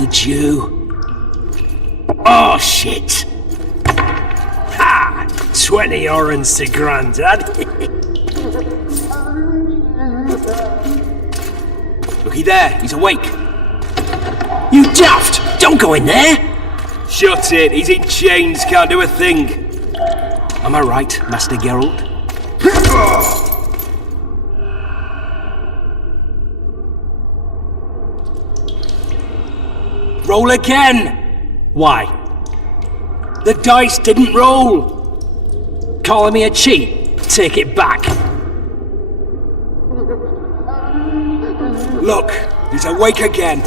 need you. Oh, shit! Ha! 20 orens to Grandad. Looky there, he's awake. You daft! Don't go in there! Shut it, he's in chains, can't do a thing. Am I right, Master Geralt? Roll again! Why? The dice didn't roll! Calling me a cheat? Take it back. Look, he's awake again.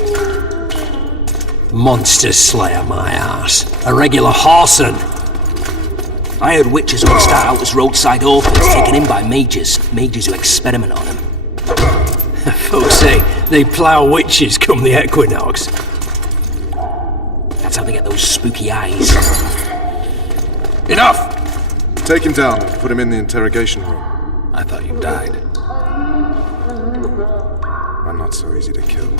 Monster slayer, my ass. A regular whoreson. I heard witches would start out as roadside orphans taken in by mages who experiment on them. Folks say they plough witches come the equinox. That's how they get those spooky eyes. Enough! Take him down and put him in the interrogation room. I thought you died. I'm not so easy to kill.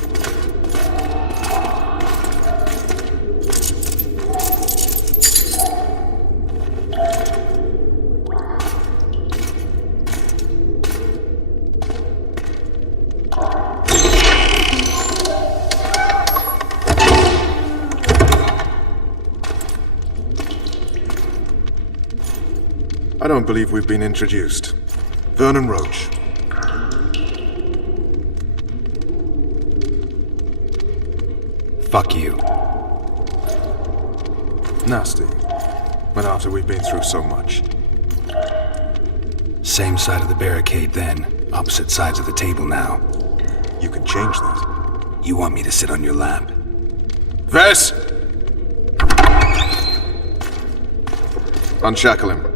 I don't believe we've been introduced. Vernon Roach. Fuck you. Nasty. When after we've been through so much. Same side of the barricade then. Opposite sides of the table now. You can change that. You want me to sit on your lap? Vess! Unshackle him.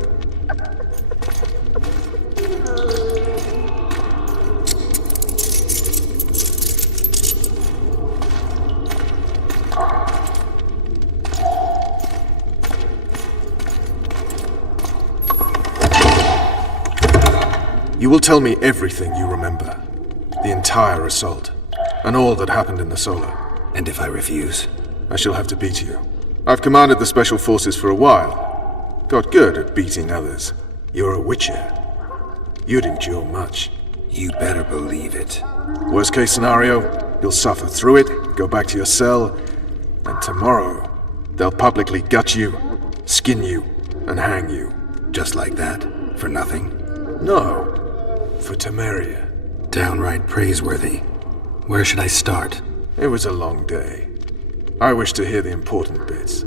You will tell me everything you remember. The entire assault. And all that happened in the Solar. And if I refuse? I shall have to beat you. I've commanded the Special Forces for a while. Got good at beating others. You're a witcher. You'd endure much. You better believe it. Worst case scenario, you'll suffer through it, go back to your cell, and tomorrow, they'll publicly gut you, skin you, and hang you. Just like that? For nothing? No. For Temeria. Downright praiseworthy. Where should I start? It was a long day. I wish to hear the important bits.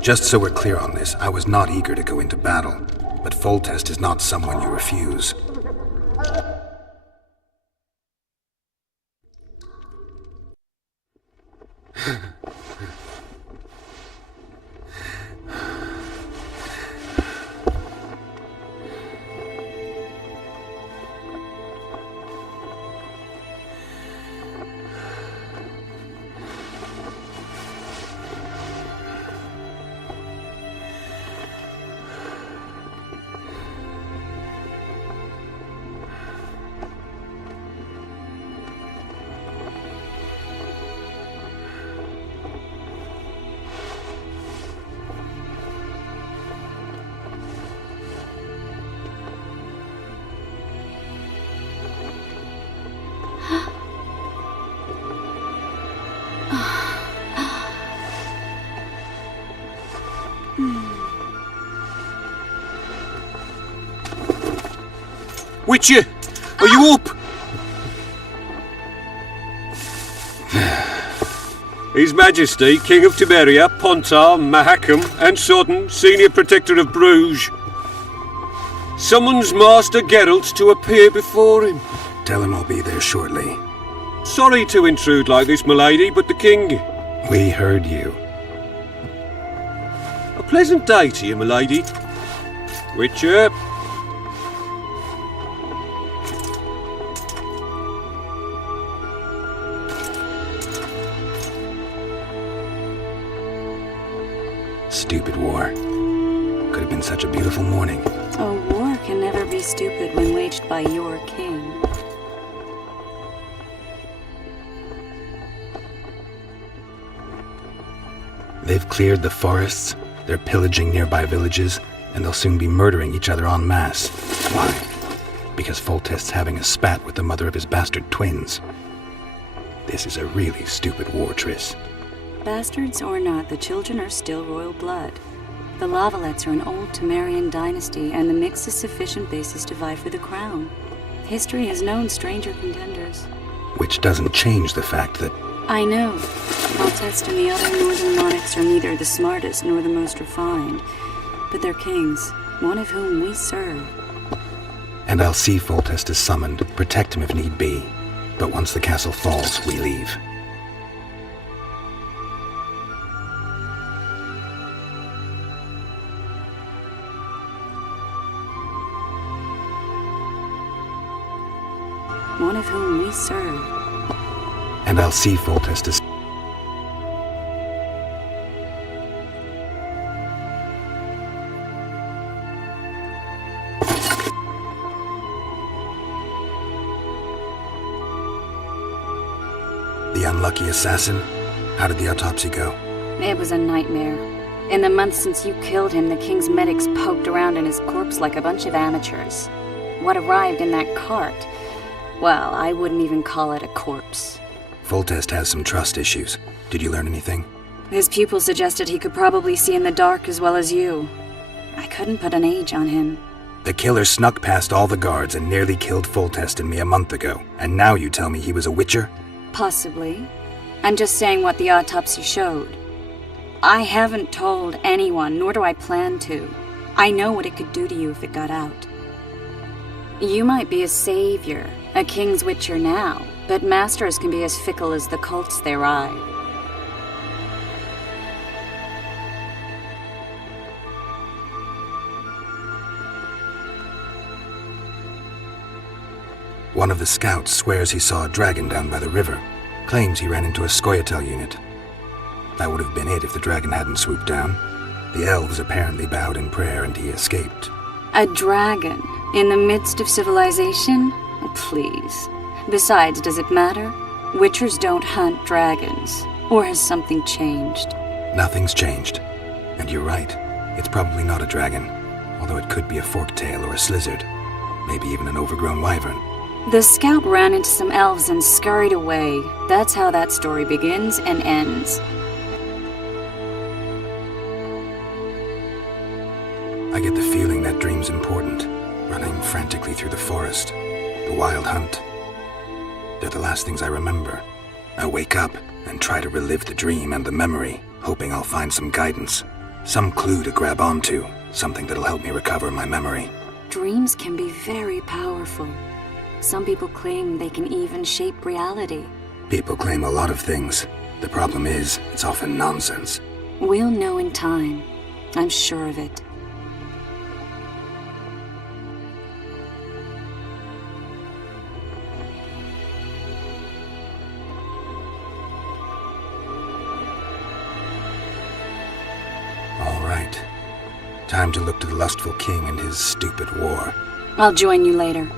Just so we're clear on this, I was not eager to go into battle, but Foltest is not someone you refuse. Witcher, are you up? His Majesty, King of Temeria, Pontar, Mahakam, and Sodden, Senior Protector of Bruges, summons Master Geralt to appear before him. Tell him I'll be there shortly. Sorry to intrude like this, milady, but the King... We heard you. A pleasant day to you, milady. Witcher. Stupid war. Could have in such a beautiful morning. A war can never be stupid when waged by your king. They've cleared the forests, they're pillaging nearby villages, and they'll soon be murdering each other en masse. Why? Because Foltest's having a spat with the mother of his bastard twins. This is a really stupid war, Triss. Bastards or not, the children are still royal blood. The Lavalettes are an old Temerian dynasty, and the mix is sufficient basis to vie for the crown. History has known stranger contenders. Which doesn't change the fact that... I know. Foltest and the other northern monarchs are neither the smartest nor the most refined, but they're kings, one of whom we serve. And I'll see Foltest is summoned, protect him if need be. But once the castle falls, we leave. One of whom we serve. And I'll see Foltest is... The unlucky assassin? How did the autopsy go? It was a nightmare. In the months since you killed him, the king's medics poked around in his corpse like a bunch of amateurs. What arrived in that cart? Well, I wouldn't even call it a corpse. Foltest has some trust issues. Did you learn anything? His pupil suggested he could probably see in the dark as well as you. I couldn't put an age on him. The killer snuck past all the guards and nearly killed Foltest and me a month ago. And now you tell me he was a witcher? Possibly. I'm just saying what the autopsy showed. I haven't told anyone, nor do I plan to. I know what it could do to you if it got out. You might be a savior, a king's witcher now, but masters can be as fickle as the cults they ride. One of the scouts swears he saw a dragon down by the river. Claims he ran into a Scoia'tael unit. That would have been it if the dragon hadn't swooped down. The elves apparently bowed in prayer and he escaped. A dragon? In the midst of civilization? Please. Besides, does it matter? Witchers don't hunt dragons. Or has something changed? Nothing's changed. And you're right. It's probably not a dragon. Although it could be a forktail or a slizzard. Maybe even an overgrown wyvern. The scout ran into some elves and scurried away. That's how that story begins and ends. I get the feeling that dream's important. Running frantically through the forest. The wild hunt. They're the last things I remember. I wake up and try to relive the dream and the memory, hoping I'll find some guidance. Some clue to grab onto. Something that'll help me recover my memory. Dreams can be very powerful. Some people claim they can even shape reality. People claim a lot of things. The problem is, it's often nonsense. We'll know in time. I'm sure of it. All right. Time to look to the lustful king and his stupid war. I'll join you later.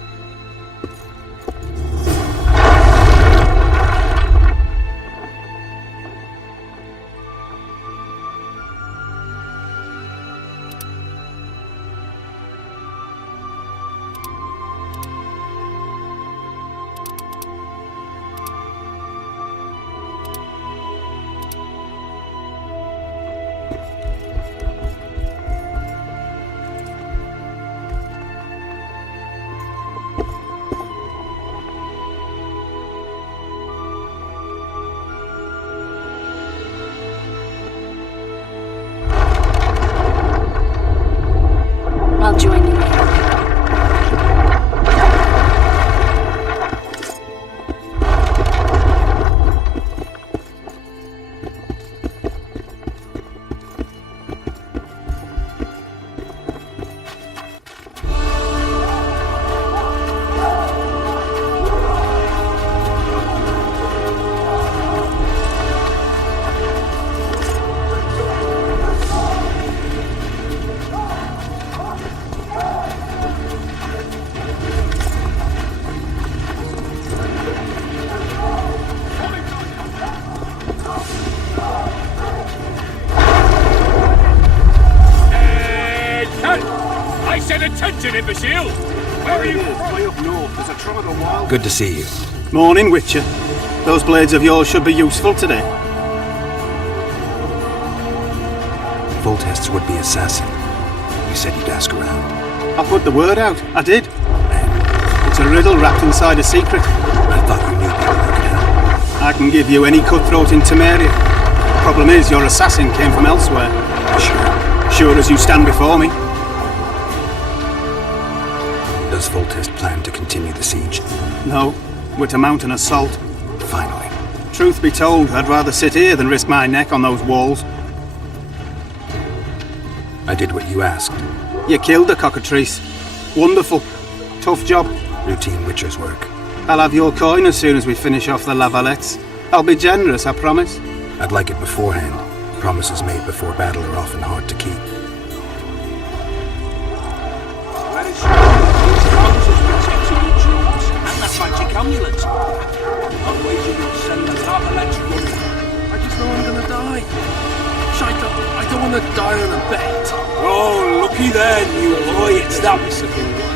I'll join you later. I said attention, imbecile! Where are you from? Way up north, there's a tribe of wild... Good to see you. Morning, Witcher. Those blades of yours should be useful today. Voltest's would-be assassin. You said you'd ask around. I put the word out. I did. It's a riddle wrapped inside a secret. I thought you knew people who could help. I can give you any cutthroat in Temeria. Problem is, your assassin came from elsewhere. Sure as you stand before me. Does Voltest plan to continue the siege? No, we're to mount an assault. Finally. Truth be told, I'd rather sit here than risk my neck on those walls. I did what you asked. You killed the cockatrice. Wonderful. Tough job. Routine Witcher's work. I'll have your coin as soon as we finish off the lavalettes. I'll be generous, I promise. I'd like it beforehand. Promises made before battle are often hard to keep. Where is she? These trousers protecting your jewels and that magic amulet. Otherwise you will send the lavalettes running. I just know I'm gonna die. I don't want to die on a bet. Oh, looky there, new boy. It's that.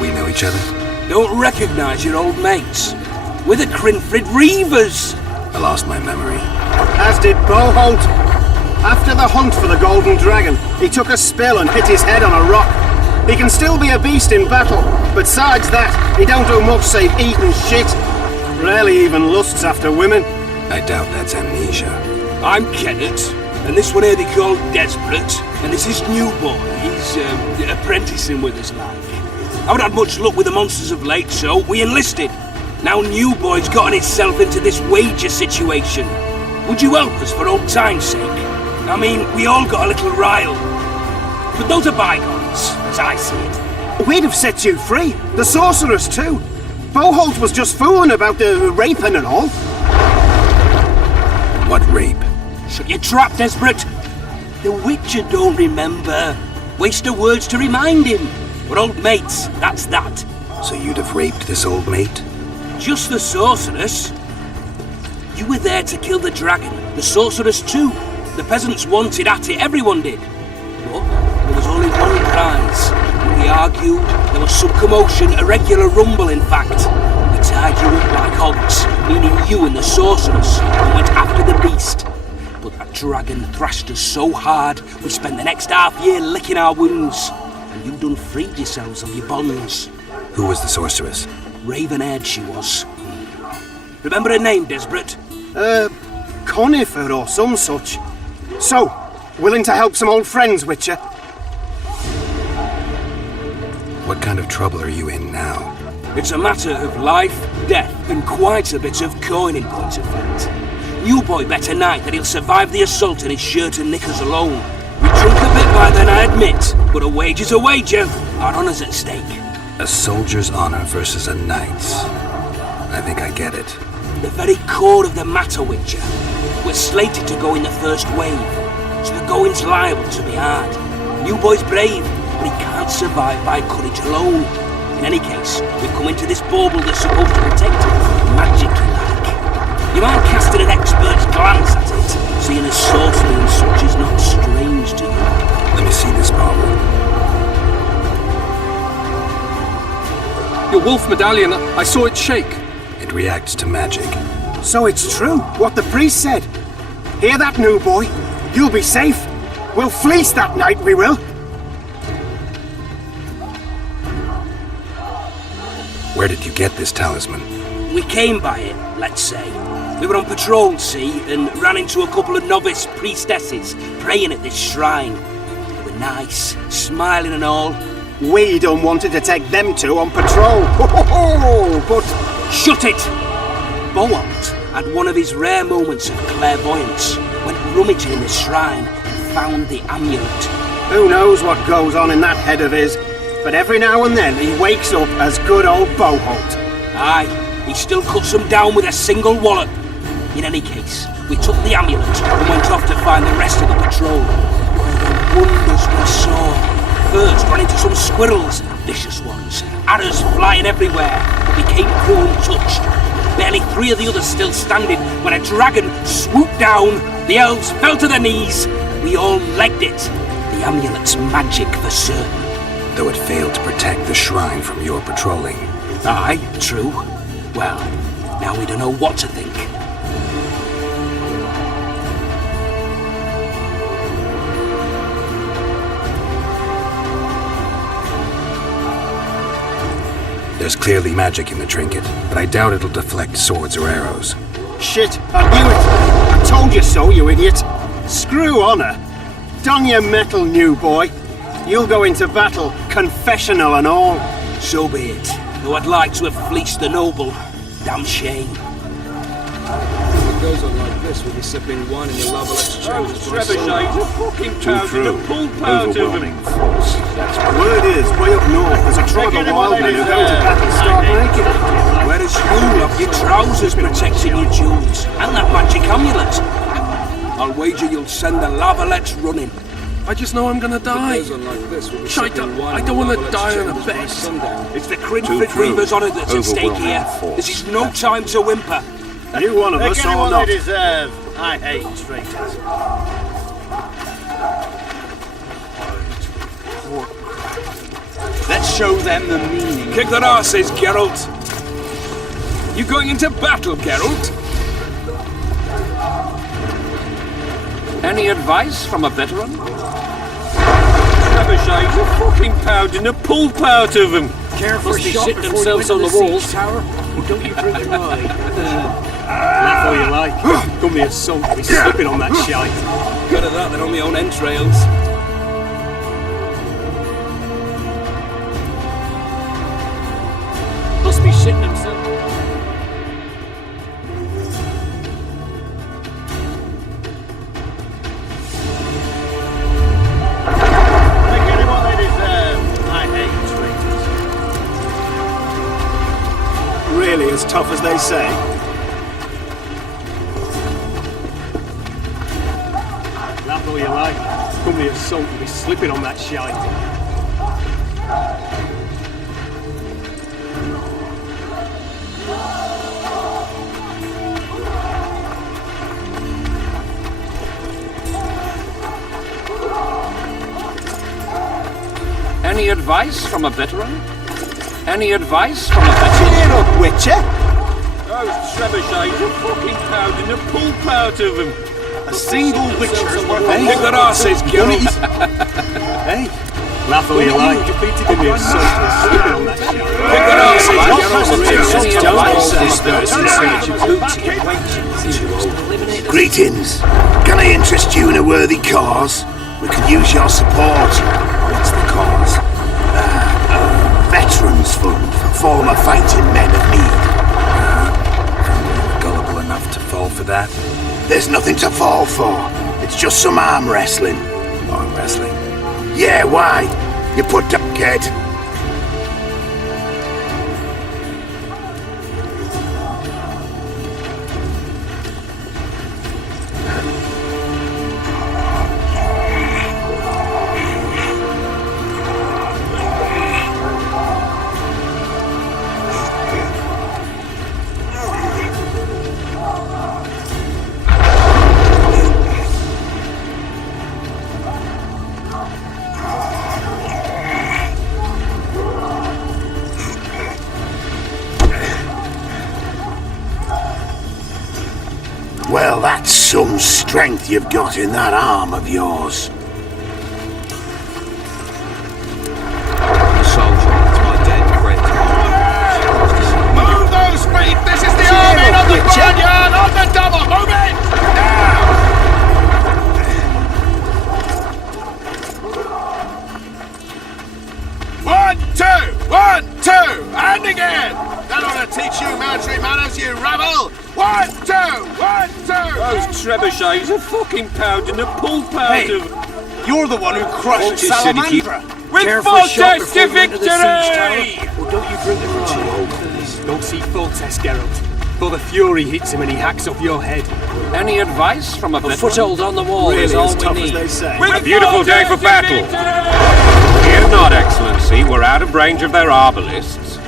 We know each other? Don't recognise your old mates. We're the Crinfrid Reavers. I lost my memory. As did Boholt. After the hunt for the Golden Dragon, he took a spill and hit his head on a rock. He can still be a beast in battle, but besides that, he don't do much save eat and shit. Rarely even lusts after women. I doubt that's amnesia. I'm Kenneth, and this one here they call Desperate, and this is New Boy. He's apprenticing with us, like. I haven't had much luck with the monsters of late, so we enlisted. Now New Boy's gotten himself into this wager situation. Would you help us for old time's sake? I mean, we all got a little rile. But those are bygones, as I see it. We'd have set you free. The sorceress, too. Boholt was just fooling about the raping and all. What rape? Shut your trap, Desperate. The Witcher don't remember. Waste of words to remind him. We're old mates, that's that. So you'd have raped this old mate? Just the sorceress. You were there to kill the dragon, the sorceress too. The peasants wanted at it, everyone did. But there was only one prize. We argued, there was some commotion, a regular rumble in fact. We tied you up like hogs, meaning you and the sorceress, and went after the beast. But that dragon thrashed us so hard, we spent the next half year licking our wounds. And you done freed yourselves of your bonds. Who was the sorceress? Raven-haired she was. Remember her name, Desperate? Conifer or some such. So, willing to help some old friends, Witcher? What kind of trouble are you in now? It's a matter of life, death, and quite a bit of coin in point of fact. New Boy bet tonight that he'll survive the assault in his shirt and knickers alone. We drunk a bit by then, I admit, but a wager's a wager. Our honour's at stake. A soldier's honor versus a knight's. I think I get it. The very core of the matter, Witcher. We're slated to go in the first wave, so the going's liable to be hard. New Boy's brave, but he can't survive by courage alone. In any case, we've come into this bauble that's supposed to protect him, magically like. You aren't casting an expert's glance at it, seeing as sorcery and such is not strange to you. Let me see this bauble. Your wolf medallion, I saw it shake. It reacts to magic. So it's true, what the priest said. Hear that, New Boy? You'll be safe. We'll fleece that night, we will. Where did you get this talisman? We came by it, let's say. We were on patrol, see, and ran into a couple of novice priestesses praying at this shrine. They were nice, smiling and all. We don't wanted to take them two on patrol. But... Shut it! Boholt had one of his rare moments of clairvoyance, went rummaging in the shrine and found the amulet. who knows what goes on in that head of his, but every now and then he wakes up as good old Boholt. Aye, he still cuts them down with a single wallop. In any case, we took the amulet and went off to find the rest of the patrol. The wonders we saw. First ran into some squirrels, vicious ones, arrows flying everywhere, but we came through untouched. Barely 3 of the others still standing when a dragon swooped down. The elves fell to their knees. We all legged it. The amulet's magic for certain. though it failed to protect the shrine from your patrolling. Aye, true. Well, now we don't know what to think. There's clearly magic in the trinket, but I doubt it'll deflect swords or arrows. Shit, I knew it! I told you so, you idiot! Screw honor! Don your metal, new boy. You'll go into battle, confessional and all. So be it. Though I'd like to have fleeced the noble. Damn shame. If it goes on like this, we'll be sipping wine in the lava exchange. Trebuchets are fucking pounding the pulp out of them. Word is, way up north, there's a tribe of wild men who go to battle stark naked. Whereas you have your trousers protecting your jewels, and that magic amulet. I'll wager you'll send the lavalets running. I just know I'm gonna die. If it goes on like this, we'll be Shite, sipping wine I in don't the want to lava die on a exchange by bed. sundown. It's the Crinford Reaver's honour that's at stake here. This is no time to whimper. You one of us or not? deserve. I hate traitors. Let's show them the meaning. Kick their arses, Geralt. You going into battle, Geralt? Any advice from a veteran? Trebuchets are fucking pounding the pulp out of them. Careful, Must be shitting themselves on the walls. tower. Don't you drink it right. Laugh all you like. Come here, son. Be slipping on that shite. Better that than on my own entrails. Must be shitting themselves. They're getting what they deserve. I hate traitors. Really as tough as they say? Laugh all you like. Come here, son. Be slipping on that shite. Any advice from a veteran? Any advice from a veteran? Cheer up, Witcher! Those trebuchets are fucking pounding the pulp out of them. A single Witcher's worth of Kick their arses, Geralt. Hey, laugh all you like. Come here, son. Be slipping on that shite. Kick their arses, Geralt. Greetings. Can I interest you in a worthy cause? We could use your support. What's the cause? Veterans Fund for former fighting men of need. Gullible enough to fall for that? There's nothing to fall for. It's just some arm wrestling. Arm wrestling? Yeah, why? You put up, kid. Well, that's some strength you've got in that arm of yours. The soldier, it's my dead friend. Move those feet! This is the army, not the barnyard! On the double! Move it! Now! 1, 2! 1, 2! And again! That ought to teach you military manners, you rabble! 1, 2! 1, 2! Those trebuchets are fucking pounding the pulp out of them. You're the one who crushed Salamandra. With full test to victory! Well, don't you drink it right. Don't see full test, Geralt. Though the fury hits him and he hacks off your head. Any advice from a veteran? Foothold on the wall Really is all as we tough as need. they say. With A beautiful full day for test to battle. victory! Fear not, Excellency. We're out of range of their arbalists.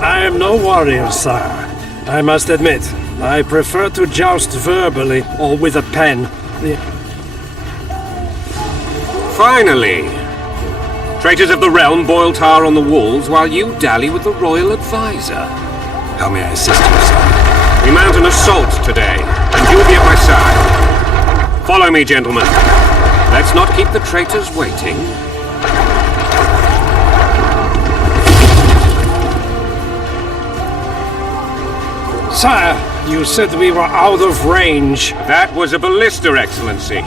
I am no warrior, sire. I must admit, I prefer to joust verbally or with a pen. Finally, Traitors of the realm boil tar on the walls while you dally with the royal advisor. How may I assist you, sire? We mount an assault today, and you'll be at my side. Follow me, gentlemen. Let's not keep the traitors waiting. Sire, you said we were out of range. That was a ballista, Excellency.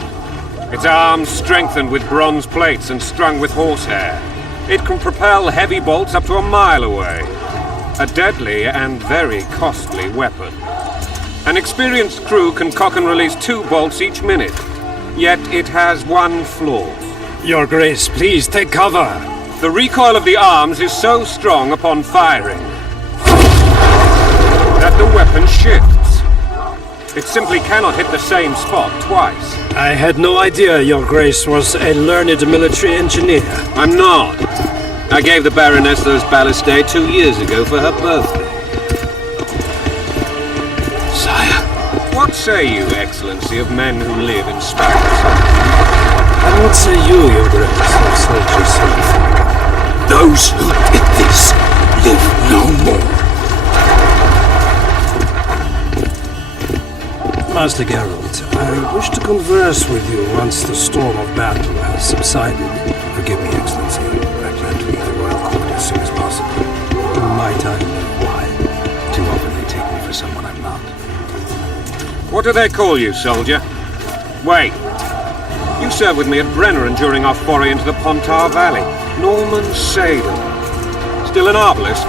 Its arms strengthened with bronze plates and strung with horsehair. It can propel heavy bolts up to a mile away. A deadly and very costly weapon. An experienced crew can cock and release 2 bolts each minute. Yet it has one flaw. Your Grace, please take cover. The recoil of the arms is so strong upon firing that the weapon shifts. It simply cannot hit the same spot twice. I had no idea Your Grace was a learned military engineer. I'm not. I gave the Baroness those ballistae 2 years ago for her birthday. Sire. What say you, Excellency, of men who live in spires? And what say you, Your Grace, of soldiers in Africa? Those who did this live no more. Master Geralt, I wish to converse with you once the storm of battle has subsided. Forgive me, Excellency, but I plan to leave the royal court as soon as possible. Might I know why? Too often they take me for someone I'm not. What do they call you, soldier? Wait. You served with me at Brenneran during our foray into the Pontar Valley. Norman Sadel. Still an arbalist?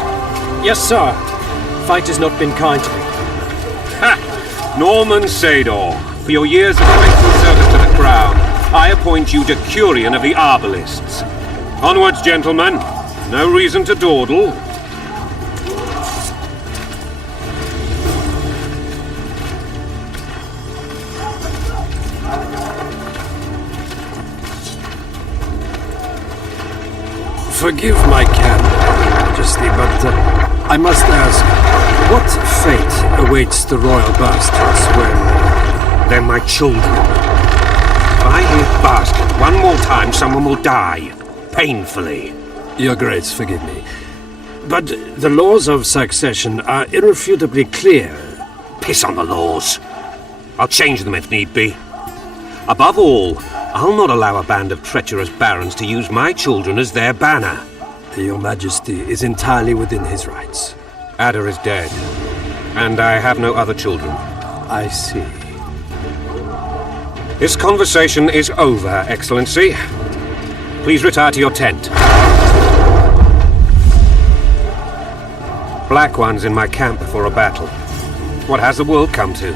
Yes, sir. Fight has not been kind to me. Ha! Norman Sador, for your years of faithful service to the crown, I appoint you Decurion of the Arbalists. Onwards, gentlemen. No reason to dawdle. Forgive my candor, Majesty, but I must ask, what fate awaits the royal bastards when... They're my children. If I hear bastard one more time, someone will die. Painfully. Your Grace, forgive me. But the laws of succession are irrefutably clear. Piss on the laws. I'll change them if need be. Above all, I'll not allow a band of treacherous barons to use my children as their banner. Your Majesty is entirely within his rights. Ada is dead, and I have no other children. I see. This conversation is over, Excellency. Please retire to your tent. Black One's in my camp before a battle. What has the world come to?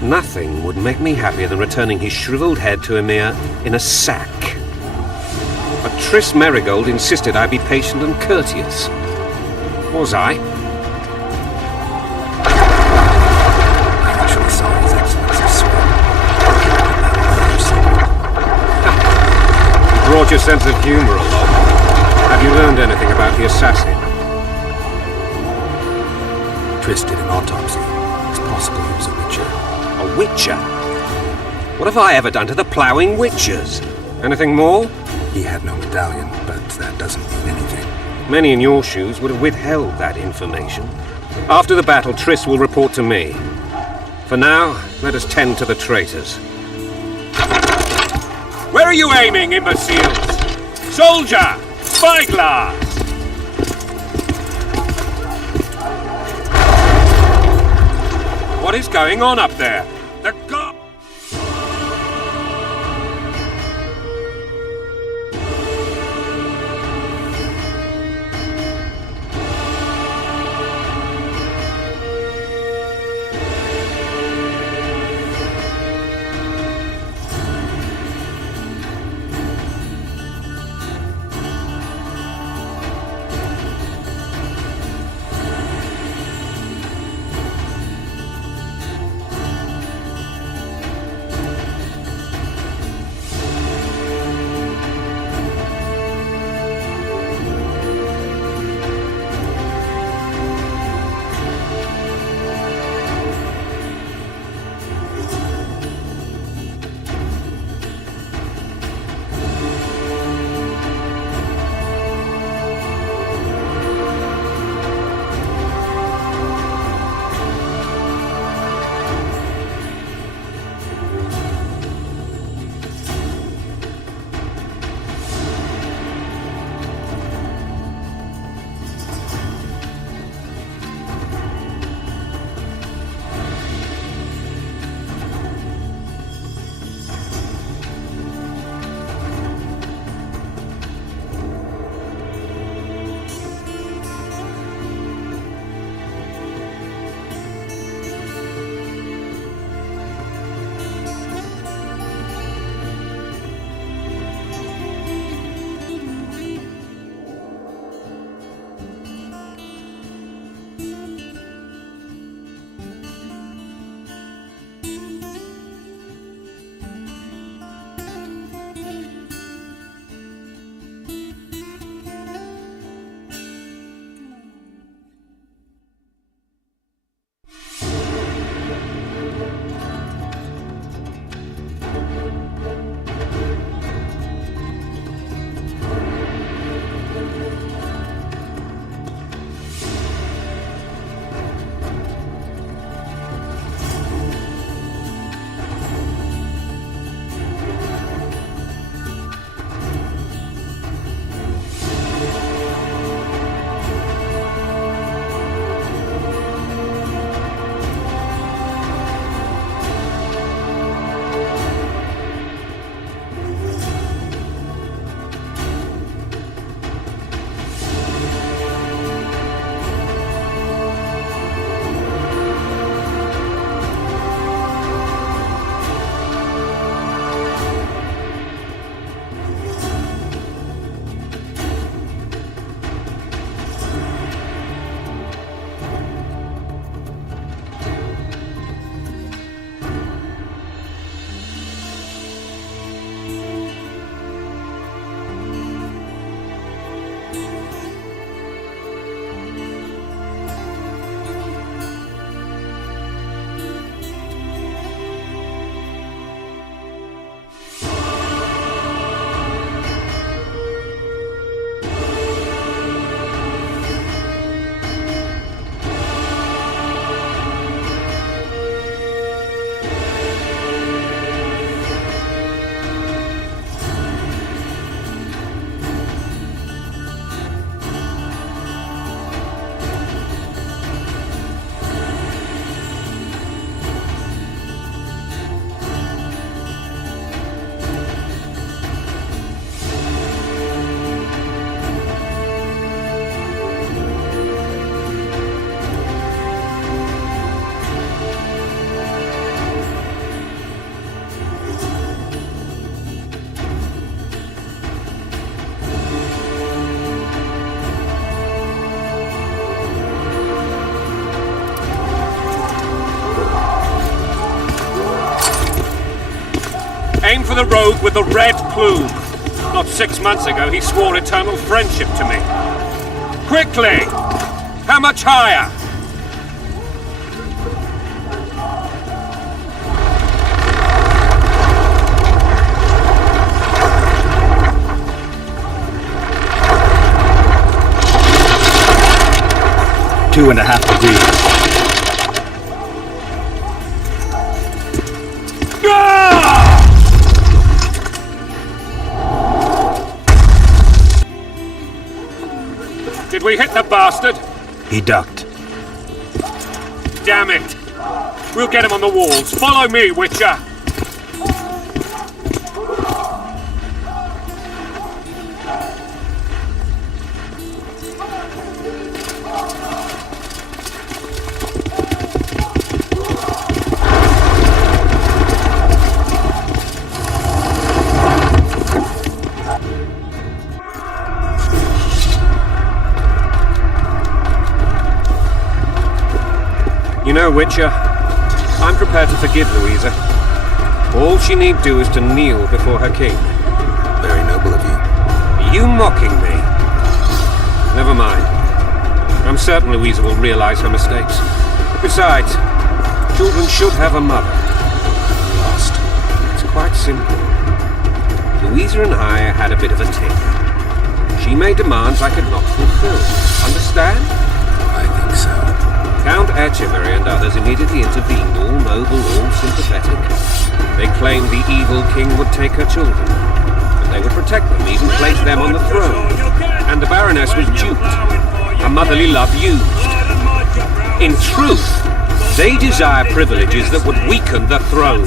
Nothing would make me happier than returning his shriveled head to Emir in a sack. But Triss Merigold insisted I be patient and courteous. Was I? I actually saw His Excellency swear. You brought your sense of humor along. Have you learned anything about the assassin? Triss did an autopsy. It's possible he was a witcher. A witcher? What have I ever done to the ploughing witchers? Anything more? He had no medallion, but that doesn't mean anything. Many in your shoes would have withheld that information. After the battle, Triss will report to me. For now, let us tend to the traitors. Where are you aiming, imbeciles? Soldier! Spyglass! What is going on up there? The god... for the rogue with the red plume. Not 6 months ago, he swore eternal friendship to me. Quickly! How much higher? Two and a half degrees. Did we hit the bastard? He ducked. Damn it! We'll get him on the walls. Follow me, Witcher! You know, Witcher, I'm prepared to forgive Louisa. All she need do is to kneel before her king. Very noble of you. Are you mocking me? Never mind. I'm certain Louisa will realize her mistakes. Besides, children should have a mother. Lost. It's quite simple. Louisa and I had a bit of a tiff. She made demands I could not fulfill. Understand? I think so. Count Etcheverry and others immediately intervened, all noble, all sympathetic. They claimed the evil king would take her children, but they would protect them, even place them on the throne. And the Baroness was duped, her motherly love used. In truth, they desire privileges that would weaken the throne.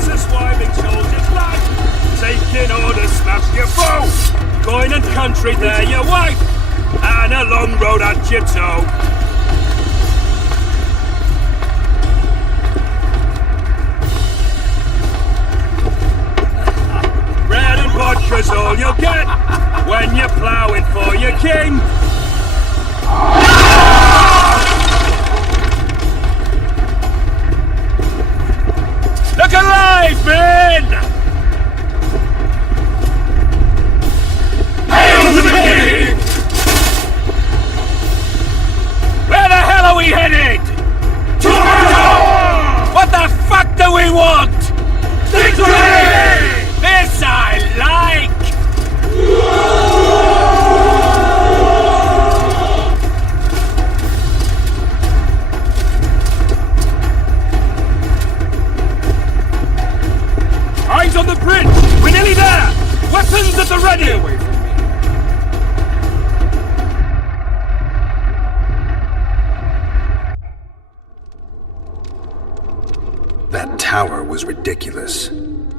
Taking orders, smash your foe! Coin and country, there your wife! And a long road at your toe! Vodka's all you'll get when you're ploughing for your king. Look alive, men! Hail to the king! Where the hell are we headed? To war! What the fuck do we want? Victory! This I like! Eyes on the bridge! We're nearly there! Weapons at the ready! Away from me. That tower was ridiculous.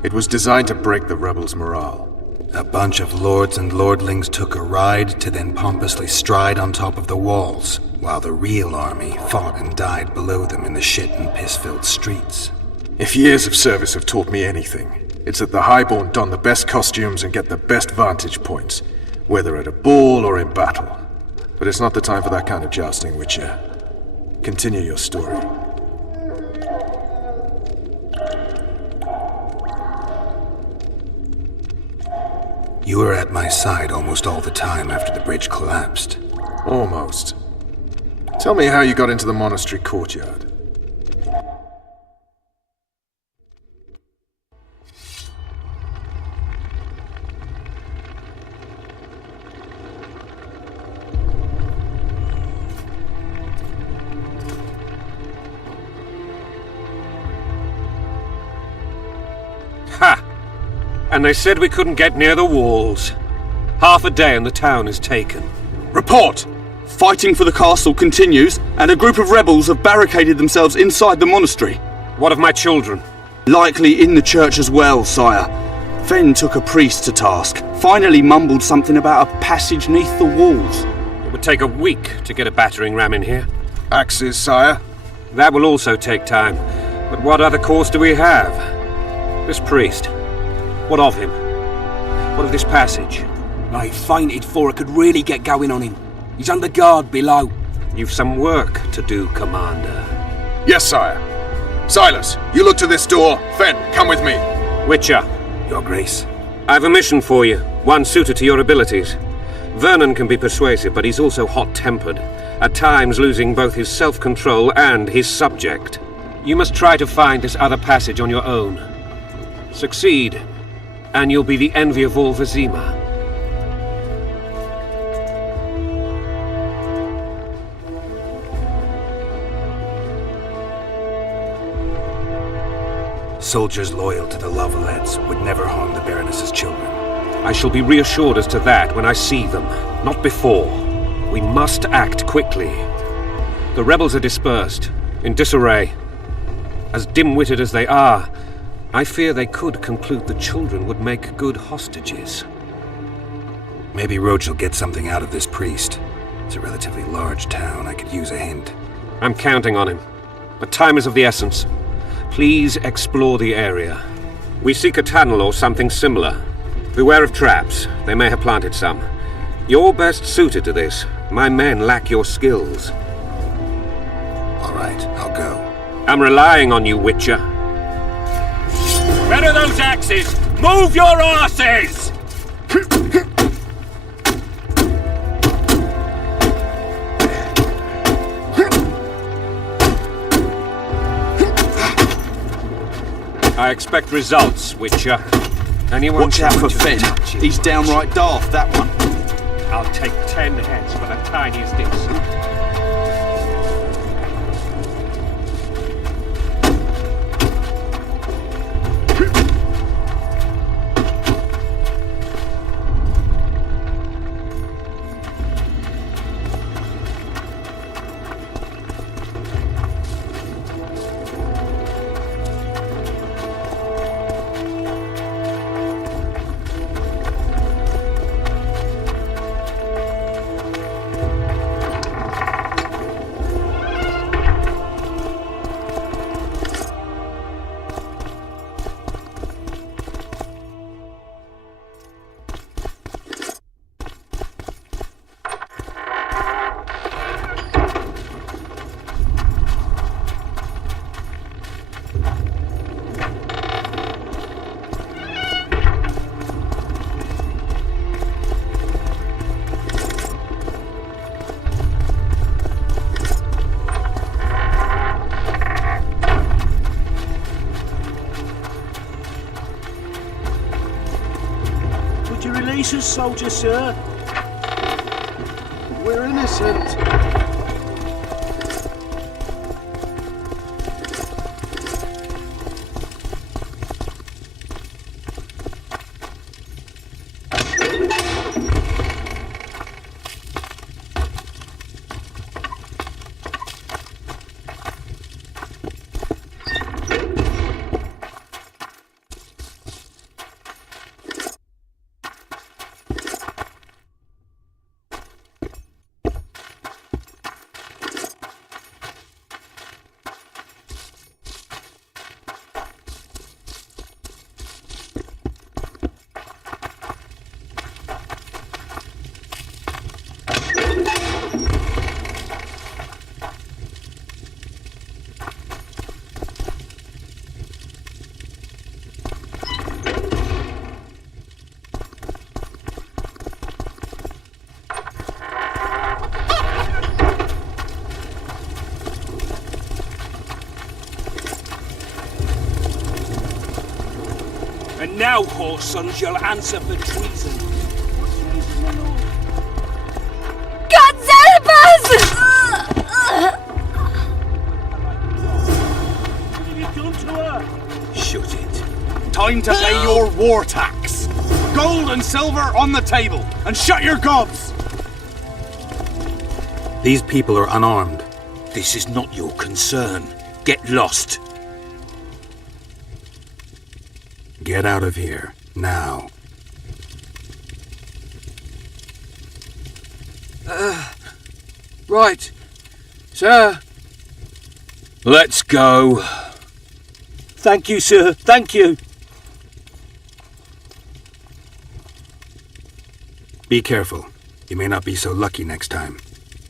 It was designed to break the rebels' morale. A bunch of lords and lordlings took a ride to then pompously stride on top of the walls, while the real army fought and died below them in the shit and piss-filled streets. If years of service have taught me anything, it's that the highborn don the best costumes and get the best vantage points, whether at a ball or in battle. But it's not the time for that kind of jousting, Witcher. Continue your story. You were at my side almost all the time after the bridge collapsed. Almost. Tell me how you got into the monastery courtyard. Ha! And they said we couldn't get near the walls. Half a day and the town is taken. Report! Fighting for the castle continues, and a group of rebels have barricaded themselves inside the monastery. What of my children? Likely in the church as well, sire. Fen took a priest to task, finally mumbled something about a passage neath the walls. It would take a week to get a battering ram in here. Axes, sire? That will also take time. But what other course do we have? This priest. What of him? What of this passage? I fainted before I could really get going on him. He's under guard below. You've some work to do, Commander. Yes, sire. Silas, you look to this door. Fen, come with me. Witcher. Your Grace. I've a mission for you, one suited to your abilities. Vernon can be persuasive, but he's also hot-tempered, at times losing both his self-control and his subject. You must try to find this other passage on your own. Succeed, and you'll be the envy of all Vizima. Soldiers loyal to the Lavalettes would never harm the Baroness's children. I shall be reassured as to that when I see them, not before. We must act quickly. The rebels are dispersed, in disarray. As dim-witted as they are, I fear they could conclude the children would make good hostages. Maybe Roach will get something out of this priest. It's a relatively large town. I could use a hint. I'm counting on him, but time is of the essence. Please explore the area. We seek a tunnel or something similar. Beware of traps. They may have planted some. You're best suited to this. My men lack your skills. All right, I'll go. I'm relying on you, Witcher. Where are those axes? Move your asses! I expect results, Witcher. Anyone Watch out for trying to Fenn. touch you? He's downright daft, that one. I'll take 10 heads for the tiniest insult. Release us, soldier, sir. We're innocent. And now, whoresons, you'll answer for treason. God help us! What have you done to her? Shut it. Time to pay your war tax. Gold and silver on the table, and shut your gobs! These people are unarmed. This is not your concern. Get lost. Get out of here, now. Right. Sir. Let's go. Thank you, sir. Thank you. Be careful. You may not be so lucky next time.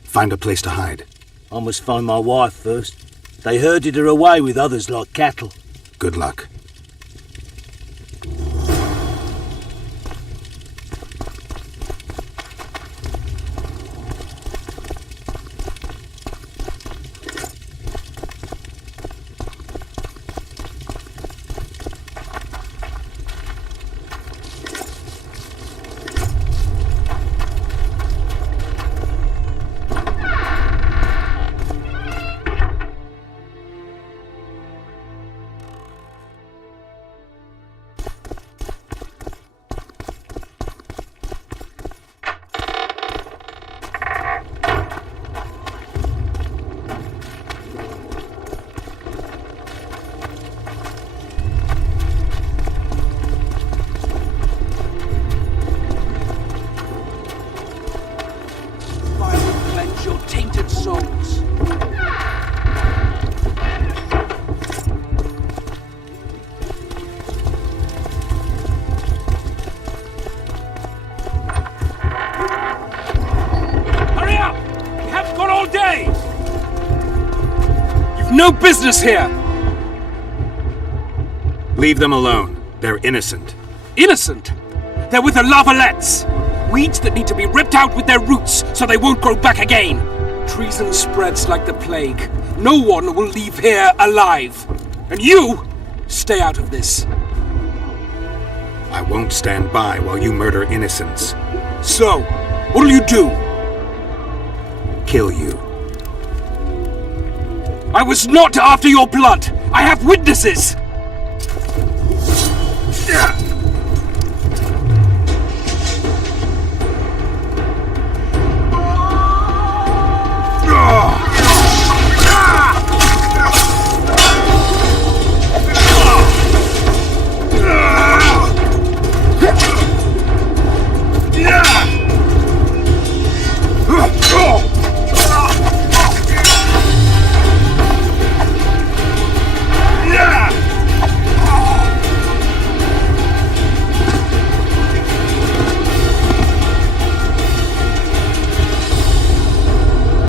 Find a place to hide. I must find my wife first. They herded her away with others like cattle. Good luck. souls. Hurry up! We haven't got all day! You've no business here! Leave them alone. They're innocent. Innocent? They're with the lavalettes! Weeds that need to be ripped out with their roots so they won't grow back again! Treason spreads like the plague. No one will leave here alive. And you, stay out of this. I won't stand by while you murder innocents. So, what'll you do? Kill you. I was not after your blood! I have witnesses! Yeah.